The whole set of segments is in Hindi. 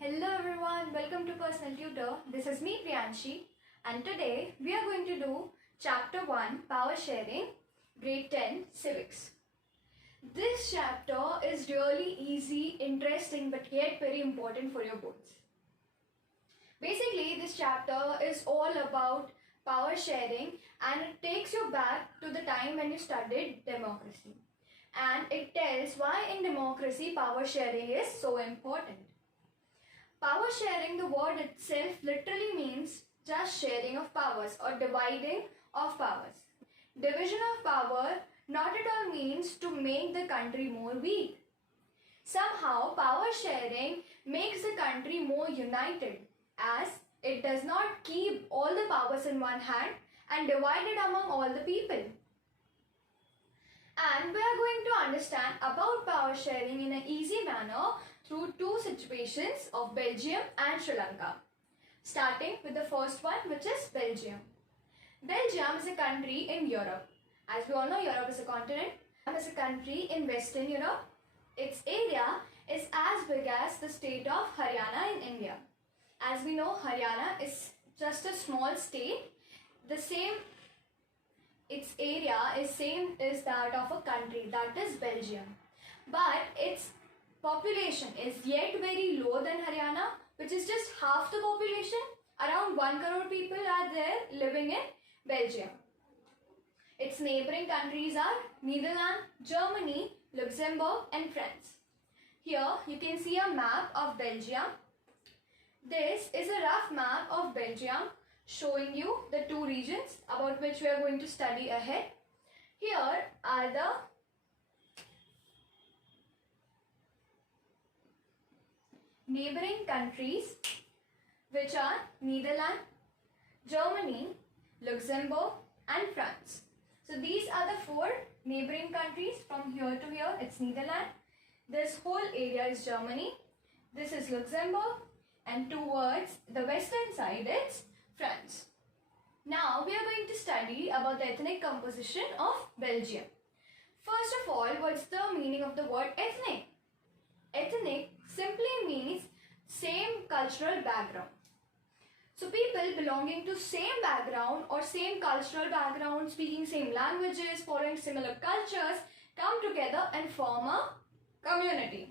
Hello everyone, welcome to Personal Tutor. This is me Priyanshi and today we are going to do chapter 1 Power Sharing, grade 10 Civics. This chapter is really easy, interesting but yet very important for your boards. Basically this chapter is all about power sharing and it takes you back to the time when you studied democracy. And it tells why in democracy power sharing is so important. Power sharing, the word itself literally means just sharing of powers or dividing of powers. Division of power not at all means to make the country more weak. Somehow power sharing makes the country more united as it does not keep all the powers in one hand and divide it among all the people. And we are going to understand about power sharing in an easy manner through two situations of Belgium and Sri Lanka. Starting with the first one, which is Belgium. Belgium is a country in Europe. As we all know, Europe is a continent. Belgium is a country in Western Europe. Its area is as big as the state of Haryana in India. As we know, Haryana is just a small state. Its area is same as that of a country, that is Belgium. But its population is yet very low than Haryana, which is just half the population. Around 1 crore people are there living in Belgium. Its neighboring countries are Netherlands, Germany, Luxembourg and France. Here you can see a map of Belgium. This is a rough map of Belgium showing you the two regions about which we are going to study ahead. Here are the neighboring countries, which are Netherlands, Germany, Luxembourg and France. So these are the four neighboring countries. From here to here it's Netherlands. This whole area is Germany. This is Luxembourg and towards the western side it's France. Now we are going to study about the ethnic composition of Belgium. First of all, what's the meaning of the word ethnic? Ethnic simply means same cultural background. So people belonging to same background or same cultural background, speaking same languages, following similar cultures, come together and form a community.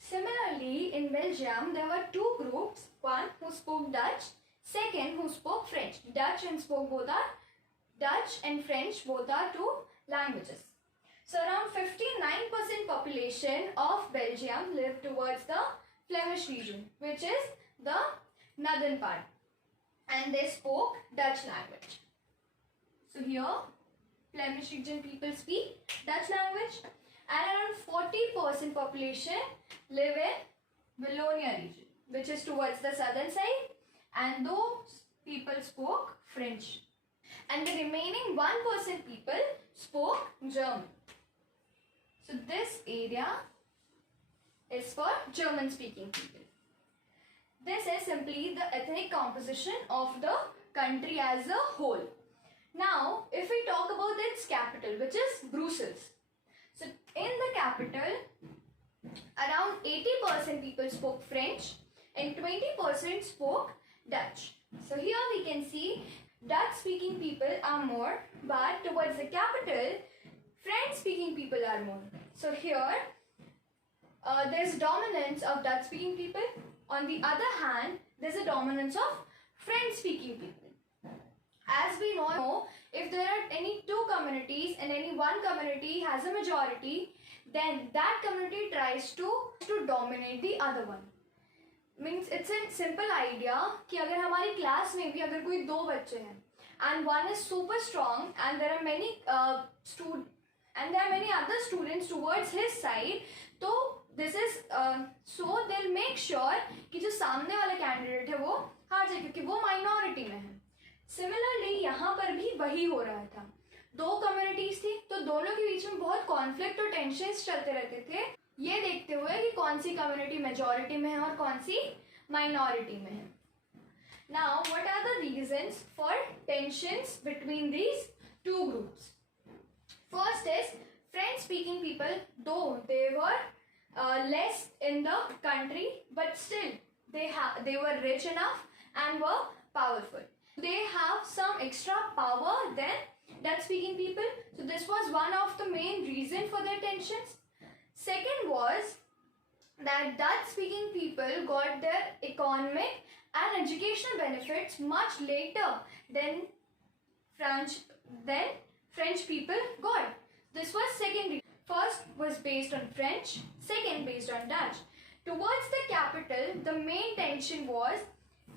Similarly, in Belgium, there were two groups, one who spoke Dutch, second who spoke French. Dutch and French both are two languages. So around 59% population of Belgium lived towards the Flemish region, which is the northern part, and they spoke Dutch language. So here Flemish region people speak Dutch language, and around 40% population live in Wallonia region, which is towards the southern side, and those people spoke French, and the remaining 1% people spoke German. So this area is for German speaking people. This is simply the ethnic composition of the country as a whole. Now if we talk about its capital, which is Brussels. So in the capital around 80% people spoke French and 20% spoke Dutch. So here we can see Dutch speaking people are more, but towards the capital French speaking people are more. So here there's dominance of Dutch speaking people. On the other hand, there's a dominance of French speaking people. As we know, if there are any two communities and any one community has a majority, then that community tries to dominate the other one. Means it's a simple idea कि अगर हमारी क्लास में भी अगर कोई दो बच्चे हैं and one is super strong and there are many other students towards his side, तो this is so they'll make sure कि जो सामने वाला कैंडिडेट है वो हार जाए क्योंकि वो माइनॉरिटी में है. सिमिलरली यहाँ पर भी वही हो रहा था. दो कम्युनिटीज थी तो दोनों के बीच में बहुत कॉन्फ्लिक्ट और टेंशंस चलते रहते थे, ये देखते हुए कि कौन सी कम्युनिटी मेजॉरिटी में है और कौन सी माइनॉरिटी में है. Now what are the reasons for tensions between these two groups? First is French speaking people, though they were less in the country, but still they were rich enough and were powerful. They have some extra power than Dutch speaking people. So this was one of the main reason for their tensions. Second was that Dutch speaking people got their economic and educational benefits much later than French people got. This was second reason. First was based on French, second based on Dutch. Towards the capital, the main tension was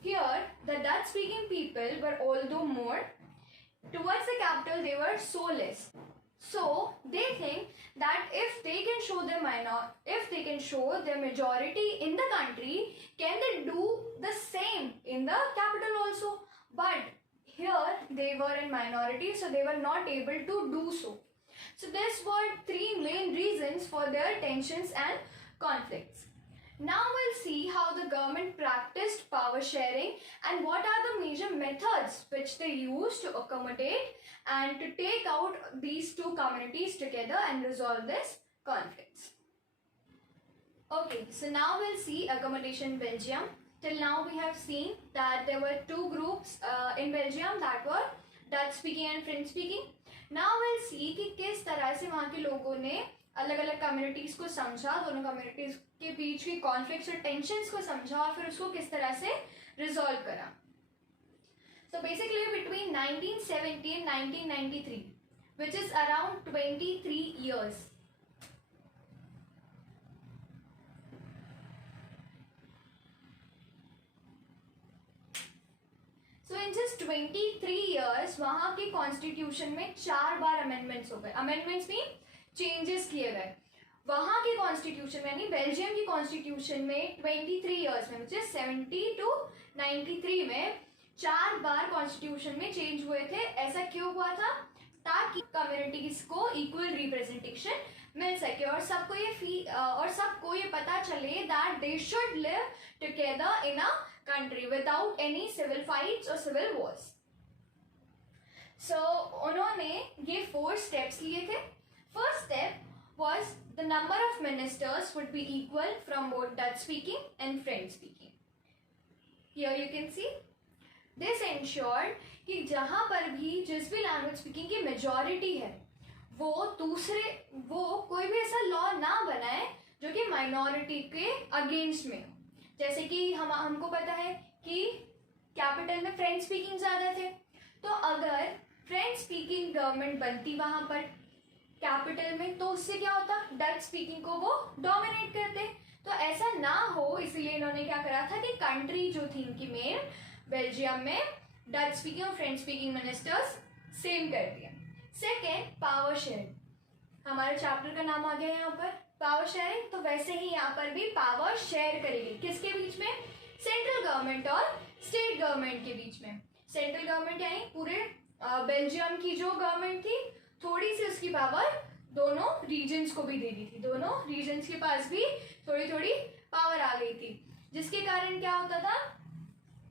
here the Dutch speaking people were although more. Towards the capital, they were so less. So they think that if they can show their majority in the country, can they do the same in the capital also? But here they were in minority, so they were not able to do so. So these were three main reasons for their tensions and conflicts. Now we'll see how the government practiced power sharing and what are the major methods which they used to accommodate and to take out these two communities together and resolve this conflicts. Okay, so now we'll see accommodation in Belgium. Till now we have seen that there were two groups in Belgium that were Dutch speaking and French speaking. Now we'll see कि किस तरह से वहाँ के लोगों ने अलग अलग कम्युनिटीज़ को समझा, दोनों कम्युनिटीज़ के बीच की कॉन्फ्लिक्ट्स और टेंशन्स को समझा और फिर उसको किस तरह से रिजॉल्व करा. So basically between 1970 and 1993, which is around 23 years. So in just 23 years, वहाँ के कॉन्स्टिट्यूशन में 4 बार अमेंडमेंट्स हो गए. अमेंडमेंट्स मीन चेंजेस किए गए. वहाँ के कॉन्स्टिट्यूशन में यानी बेल्जियम की कॉन्स्टिट्यूशन में 23 इयर्स में मुझे 70 to 93 में 4 बार कॉन्स्टिट्यूशन में चेंज हुए थे. ऐसा क्यों हुआ था? ताकि कम्युनिटीज को इक्वल रिप्रेजेंटेशन मिल सके और सबको ये पता चले that they should live together in a country without any civil fights or civil wars. So उन्होंने ये 4 steps लिए थे. First step was the number of ministers would be equal from both Dutch speaking and French speaking. Here you can see this ensured कि जहाँ पर भी जिस भी लैंग्वेज स्पीकिंग की मेजॉरिटी है वो कोई भी ऐसा लॉ ना बनाए जो कि माइनॉरिटी के अगेंस्ट में हो. जैसे कि हमको पता है कि कैपिटल में फ्रेंच स्पीकिंग ज़्यादा थे, तो अगर फ्रेंच स्पीकिंग गवर्नमेंट बनती वहाँ पर कैपिटल में तो उससे क्या होता, डच स्पीकिंग को वो डोमिनेट करते. तो ऐसा ना हो इसलिए इन्होंने क्या करा था कि कंट्री जो थी इनकी मेन बेल्जियम में डच स्पीकिंग और फ्रेंच स्पीकिंग मिनिस्टर्स सेम कर दिया. Second, power sharing. हमारे चैप्टर का नाम आ गया यहाँ पर पावर शेयरिंग. तो वैसे ही यहाँ पर भी पावर शेयर करेगी. किसके बीच में? सेंट्रल गवर्नमेंट और स्टेट गवर्नमेंट के बीच में. सेंट्रल गवर्नमेंट यानी पूरे बेल्जियम की जो गवर्नमेंट थी थोड़ी सी उसकी पावर दोनों रीजन्स को भी दे दी थी. दोनों रीजन्स के पास भी थोड़ी थोड़ी पावर आ गई थी, जिसके कारण क्या होता था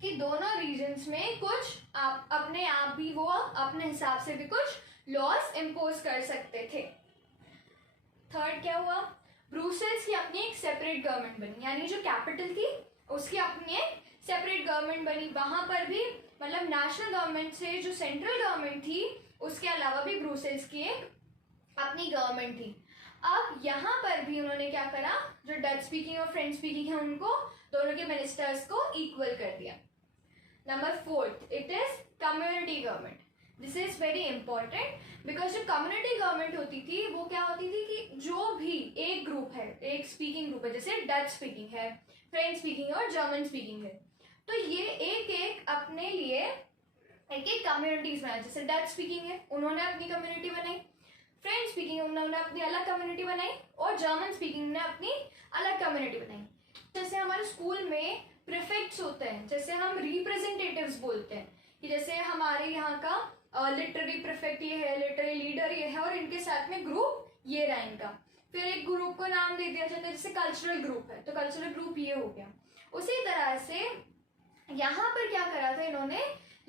कि दोनों रीजन्स में कुछ अपने आप भी वो अपने हिसाब से भी कुछ लॉस इम्पोज कर सकते थे. थर्ड क्या हुआ? ब्रुसेल्स की अपनी एक सेपरेट गवर्नमेंट बनी, यानी जो कैपिटल थी उसकी अपनी एक सेपरेट गवर्नमेंट बनी. वहां पर भी मतलब नेशनल गवर्नमेंट से जो सेंट्रल गवर्नमेंट थी उसके अलावा भी ब्रुसेल्स की एक अपनी गवर्नमेंट थी. अब यहाँ पर भी उन्होंने क्या करा, जो डच स्पीकिंग और फ्रेंच स्पीकिंग है उनको दोनों के मिनिस्टर्स को इक्वल कर दिया. Number 4, it is community government. This is very important because जो कम्युनिटी गवर्नमेंट होती थी वो क्या होती थी कि जो भी एक ग्रुप है, एक स्पीकिंग ग्रुप है, जैसे डच स्पीकिंग है, फ्रेंच स्पीकिंग और जर्मन स्पीकिंग है, तो ये एक एक अपने लिए एक एक कम्युनिटीज बनाई. जैसे डच स्पीकिंग है उन्होंने अपनी कम्युनिटी बनाई, फ्रेंच स्पीकिंग उन्होंने अपनी अलग कम्युनिटी बनाई और जर्मन स्पीकिंग ने अपनी अलग कम्युनिटी बनाई. जैसे हमारे स्कूल में प्रीफेक्ट्स होते हैं, जैसे हम रिप्रेजेंटेटिव्स बोलते हैं कि जैसे हमारे यहाँ का लिटरेरी प्रीफेक्ट ये है, लिटरेरी लीडर ये है और इनके साथ में ग्रुप ये रहा इनका. फिर एक ग्रुप को नाम दे दिया जाता है, जैसे कल्चरल ग्रुप है तो कल्चरल ग्रुप ये हो गया. उसी तरह से यहाँ पर क्या करा था इन्होंने,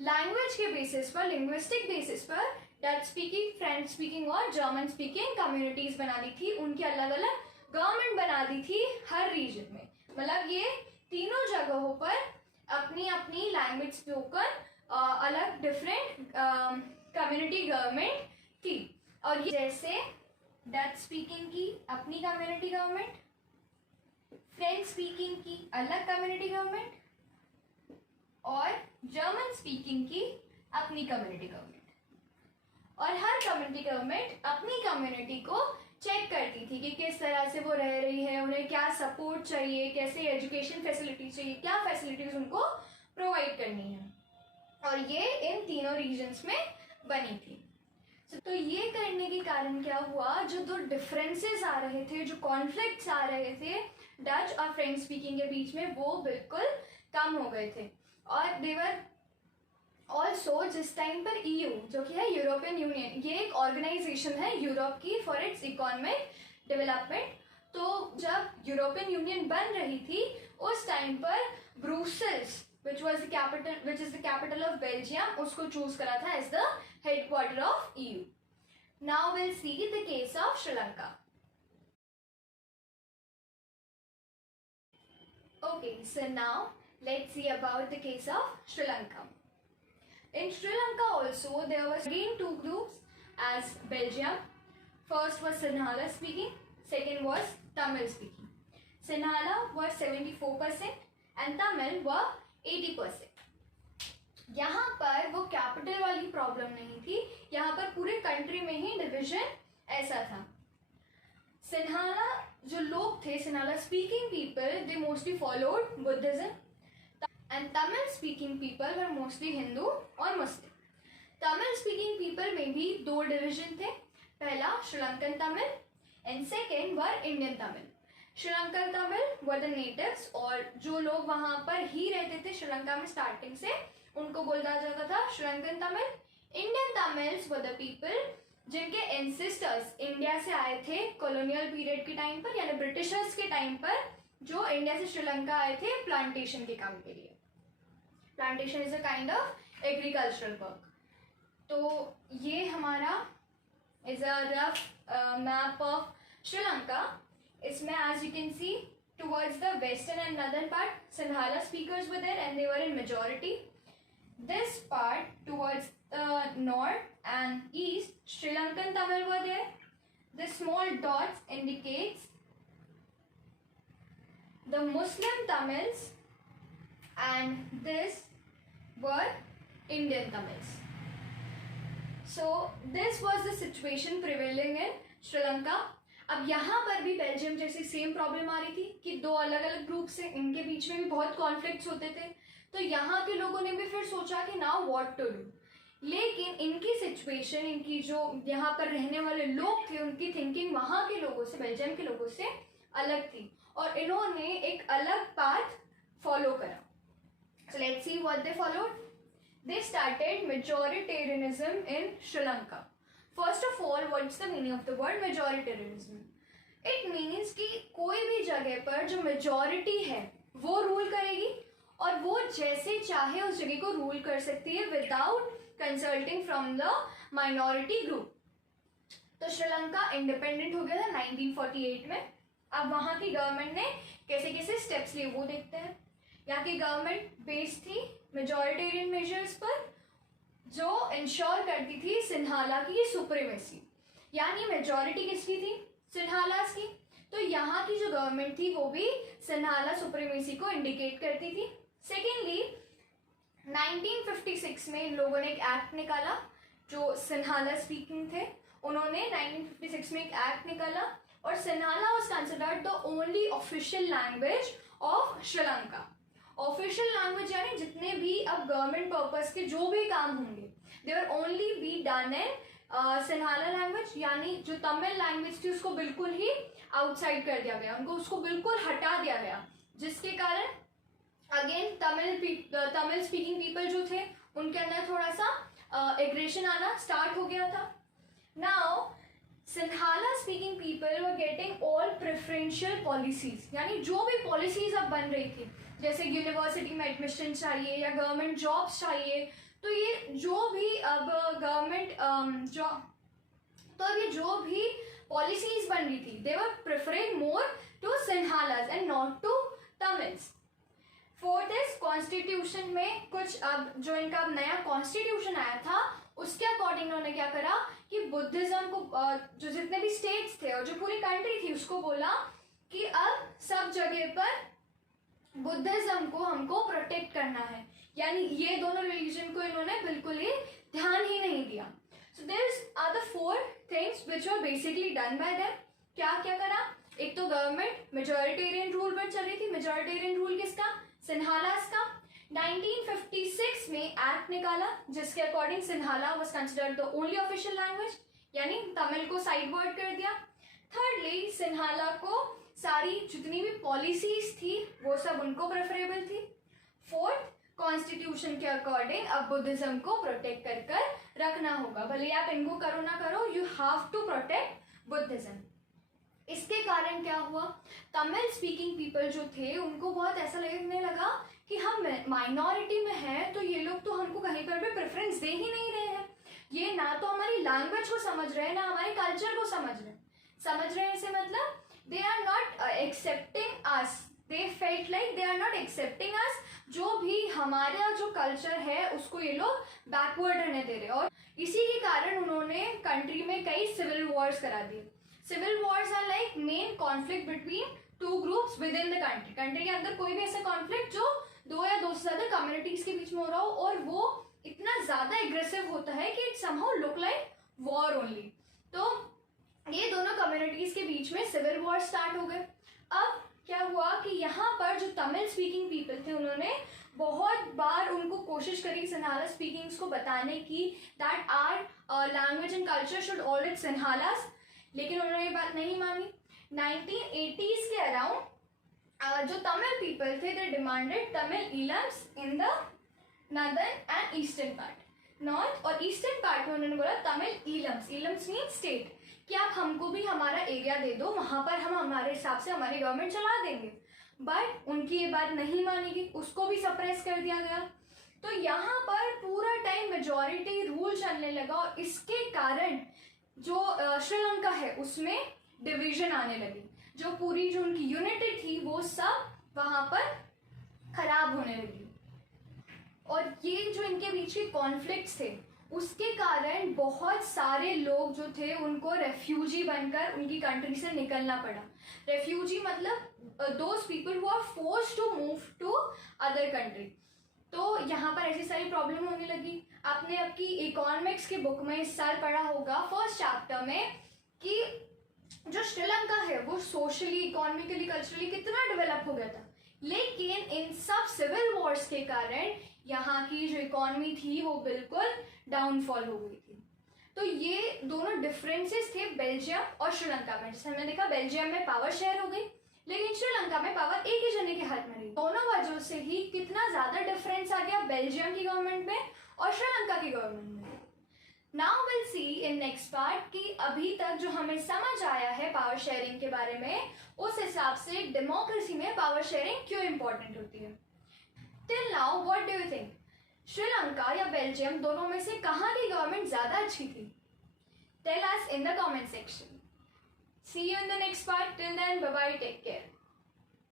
लैंग्वेज के बेसिस पर, लिंग्विस्टिक बेसिस पर डच स्पीकिंग, फ्रेंच स्पीकिंग और जर्मन स्पीकिंग कम्युनिटीज बना दी थी. उनकी अलग अलग गवर्नमेंट बना दी थी हर रीजन में. मतलब ये तीनों जगहों पर अपनी अपनी लैंग्वेज स्पोकन अलग डिफरेंट कम्युनिटी गवर्नमेंट थी। और ये जैसे डच स्पीकिंग की अपनी कम्युनिटी गवर्नमेंट, फ्रेंच स्पीकिंग की अलग कम्युनिटी गवर्नमेंट, और जर्मन स्पीकिंग की अपनी कम्युनिटी गवर्नमेंट। और हर कम्युनिटी गवर्नमेंट अपनी कम्युनिटी को चेक करती थी कि किस तरह से वो रह रही है, उन्हें क्या सपोर्ट चाहिए, कैसे एजुकेशन फैसिलिटी चाहिए, क्या फैसिलिटीज उनको प्रोवाइड करनी है। और ये इन तीनों रीजन्स में बनी थी। तो ये करने के कारण क्या हुआ, जो दो डिफरेंसेस आ रहे थे, जो कॉन्फ्लिक्ट्स आ रहे थे डच और फ्रेंच स्पीकिंग के बीच में, वो बिल्कुल कम हो गए थे। और देवर ऑल्सो जिस टाइम पर EU, जो कि है यूरोपियन यूनियन, ये एक ऑर्गेनाइजेशन है यूरोप की फॉर इट्स इकोनॉमिक डेवलपमेंट। तो जब यूरोपियन यूनियन बन रही थी उस टाइम पर Brussels which is the capital of Belgium, उसको चूज करा था as the headquarter of EU. Now we'll see the case of Sri Lanka. Okay, so now let's see about the case of Sri Lanka. In Sri Lanka also there was again two groups as Belgium. First was Sinhala speaking, second was Tamil speaking. Sinhala was 74% and Tamil were 80%. यहाँ पर वो कैपिटल वाली प्रॉब्लम नहीं थी, यहाँ पर पूरे कंट्री में ही डिवीजन ऐसा था। सिन्हाला जो लोग थे, Sinhala speaking people, they mostly followed Buddhism, and Tamil speaking people were mostly Hindu और मुस्लिम। तमिल स्पीकिंग पीपल में भी दो डिवीजन थे, पहला Sri Lankan Tamil and second were Indian Tamil. Sri Lankan Tamil were the natives, और जो लोग वहां पर ही रहते थे श्रीलंका में स्टार्टिंग से, उनको बोला जाता था Sri Lankan Tamil. Indian Tamils were the people जिनके एंसेस्टर्स इंडिया से आए थे कॉलोनियल पीरियड के टाइम पर, यानी ब्रिटिशर्स के टाइम पर, जो इंडिया से श्रीलंका आए थे प्लांटेशन के काम के लिए। Plantation is a kind of agricultural work. तो ये हमारा is a rough map of Sri Lanka. इसमें as you can see towards the western and northern part, Sinhala speakers were there and they were in majority. This part towards the north and east, Sri Lankan Tamil were there. The small dots indicates the Muslim Tamils and this were Indian Tamils. So this was the situation prevailing in Sri Lanka. अब यहाँ पर भी बेल्जियम जैसी सेम प्रॉब्लम आ रही थी कि दो अलग अलग ग्रुप से, इनके बीच में भी बहुत कॉन्फ्लिक्ट्स होते थे। तो यहाँ के लोगों ने भी फिर सोचा कि नाउ व्हाट टू डू, लेकिन इनकी सिचुएशन, इनकी जो यहाँ पर रहने वाले लोग थे, उनकी थिंकिंग वहाँ के लोगों से, बेल्जियम के लोगों से अलग थी, और इन्होंने एक अलग पाथ फॉलो करा। So let's see what they followed. They started majoritarianism in Sri Lanka. First of all, what's the meaning of the word majoritarianism? It means कि कोई भी जगह पर जो मेजॉरिटी है वो रूल करेगी, और वो जैसे चाहे उस जगह को रूल कर सकती है without consulting from the minority group. तो श्रीलंका इंडिपेंडेंट हो गया था 1948 में। अब वहाँ की गवर्नमेंट ने कैसे कैसे स्टेप्स लिए वो देखते हैं। यहाँ की गवर्नमेंट बेस्ड थी मेजॉरिटेरियन मेजर्स पर, जो इंश्योर करती थी सिन्हाला की सुप्रीमेसी, यानी मेजॉरिटी किसकी थी, सिन्हालास की। तो यहाँ की जो गवर्नमेंट थी वो भी सिन्हाला सुप्रीमेसी को इंडिकेट करती थी। सेकेंडली 1956 में इन लोगों ने एक एक्ट निकाला, जो सिन्हाला स्पीकिंग थे उन्होंने 1956 में एक एक्ट निकाला, और Sinhala was considered the only official language of Sri Lanka. Official language यानी जितने भी अब गवर्नमेंट पर्पस के जो भी काम होंगे, they were only be done in Sinhala language, यानी जो तमिल लैंग्वेज थी उसको बिल्कुल ही आउटसाइड कर दिया गया, उनको उसको बिल्कुल हटा दिया गया, जिसके कारण अगेन तमिल स्पीकिंग पीपल जो थे उनके अंदर थोड़ा सा एग्रेशन आना स्टार्ट हो गया था। Now Sinhala speaking people were getting all preferential policies, यानी जो भी पॉलिसीज अब बन रही थी, जैसे यूनिवर्सिटी में एडमिशन चाहिए या गवर्नमेंट जॉब्स चाहिए, तो ये जो भी अब गवर्नमेंट तो अब ये जो भी पॉलिसीज बन रही थी, they were preferring more to Sinhalas and not to Tamils. Fourth is constitution में कुछ अब जो इनका अब नया कॉन्स्टिट्यूशन आया था उसके अकॉर्डिंग उन्होंने क्या करा कि बुद्धिज्म को जो जितने भी स्टेट्स थे और जो पूरी कंट्री थी उसको बोला कि अब सब जगह पर बुद्धिज्म को हमको प्रोटेक्ट करना है, यानी ये दोनों रिलीजन को इन्होंने बिल्कुल ही ध्यान ही नहीं दिया। So there are the 4 things which were basically done by them. क्या क्या करा? एक तो गवर्नमेंट मेजॉरिटेरियन रूल पर चल रही थी। मेजॉरिटेरियन रूल किसका? सिन्हालास का। 1956 में एक्ट निकाला जिसके according Sinhala was considered the only official language, यानी तमिल को साइड वर्ड कर दिया। थर्डली, सिन्हाला को सारी जितनी भी पॉलिसीज थी वो सब उनको प्रेफरेबल थी। फोर्थ, कॉन्स्टिट्यूशन के अकॉर्डिंग अब बुद्धिज्म को प्रोटेक्ट कर कर रखना होगा, भले आप इनको करो ना करो, you have to protect Buddhism. इसके कारण क्या हुआ? तमिल स्पीकिंग पीपल जो थे उनको बहुत ऐसा लगने लगा कि हम माइनॉरिटी में हैं तो ये लोग तो हमको कहीं पर भी प्रेफरेंस दे ही नहीं रहे हैं, ये ना तो हमारी लैंग्वेज को समझ रहे हैं ना हमारे कल्चर को समझ रहे हैं। इसे मतलब they are not accepting us, they felt like they are not accepting us, जो भी हमारा जो कल्चर है उसको ये लोग बैकवर्ड रहने दे रहे। और इसी के कारण उन्होंने कंट्री में कई सिविल वॉर्स करा दिए। Civil wars are like main conflict between 2 groups within the country. Country के अंदर कोई भी ऐसा कॉन्फ्लिक्ट जो 2 या 2 से ज्यादा कम्युनिटीज के बीच में हो रहा हो और वो इतना ज्यादा एग्रेसिव होता है कि it somehow look like war only. तो ये दोनों कम्युनिटीज के बीच में सिविल वॉर स्टार्ट हो गए। अब क्या हुआ कि यहाँ पर जो तमिल स्पीकिंग पीपल थे उन्होंने बहुत बार उनको कोशिश करी सिन्हाला स्पीकिंग्स को बताने की that are language and culture should already Sinhalas, लेकिन उन्होंने ये बात नहीं मानी। 1980s के अराउंड जो तमिल पीपल थे they demanded Tamil Eelams in the northern and eastern part. North और ईस्टर्न पार्ट में उन्होंने बोला तमिल इलम्स, इलम्स मीन स्टेट, कि आप हमको भी हमारा एरिया दे दो, वहां पर हम हमारे हिसाब से हमारी गवर्नमेंट चला देंगे। बट उनकी ये बात नहीं मानी गई, उसको भी सप्रेस कर दिया गया। तो यहाँ पर पूरा टाइम मेजॉरिटी रूल चलने लगा और इसके कारण जो श्रीलंका है उसमें डिवीजन आने लगी। जो पूरी जो उनकी यूनिटी थी वो सब वहां पर खराब होने लगी। और ये जो इनके बीच के कॉन्फ्लिक्ट्स थे उसके कारण बहुत सारे लोग जो थे उनको रेफ्यूजी बनकर उनकी कंट्री से निकलना पड़ा। रेफ्यूजी मतलब those people who are forced to move to other country. तो यहाँ पर ऐसी सारी प्रॉब्लम होने लगी। आपने आपकी इकोनॉमिक्स की बुक में इस साल पढ़ा होगा फर्स्ट चैप्टर में कि जो श्रीलंका है वो सोशली, इकोनॉमिकली, कल्चरली कितना डेवलप हो गया था, लेकिन इन सब सिविल वॉर्स के कारण यहाँ की जो इकोनॉमी थी वो बिल्कुल डाउनफॉल हो गई थी। तो ये दोनों डिफरेंसेस थे बेल्जियम और श्रीलंका में। जैसे हमने देखा बेल्जियम में पावर शेयर हो गई, लेकिन श्रीलंका में पावर एक ही जने के हाथ में रही। दोनों वजहों से ही कितना ज्यादा डिफरेंस आ गया बेल्जियम की गवर्नमेंट में और श्रीलंका की गवर्नमेंट में। Now will see in next part कि अभी तक जो हमें समझ आया है पावर शेयरिंग के बारे में, उस हिसाब से डेमोक्रेसी में पावर शेयरिंग क्यों इंपॉर्टेंट होती है। Till now what do you think, Sri Lanka या बेल्जियम दोनों में से कहाँ की गवर्नमेंट ज्यादा अच्छी थी? Tell us in the comment section. See you in the next part. Till then, bye bye, take care.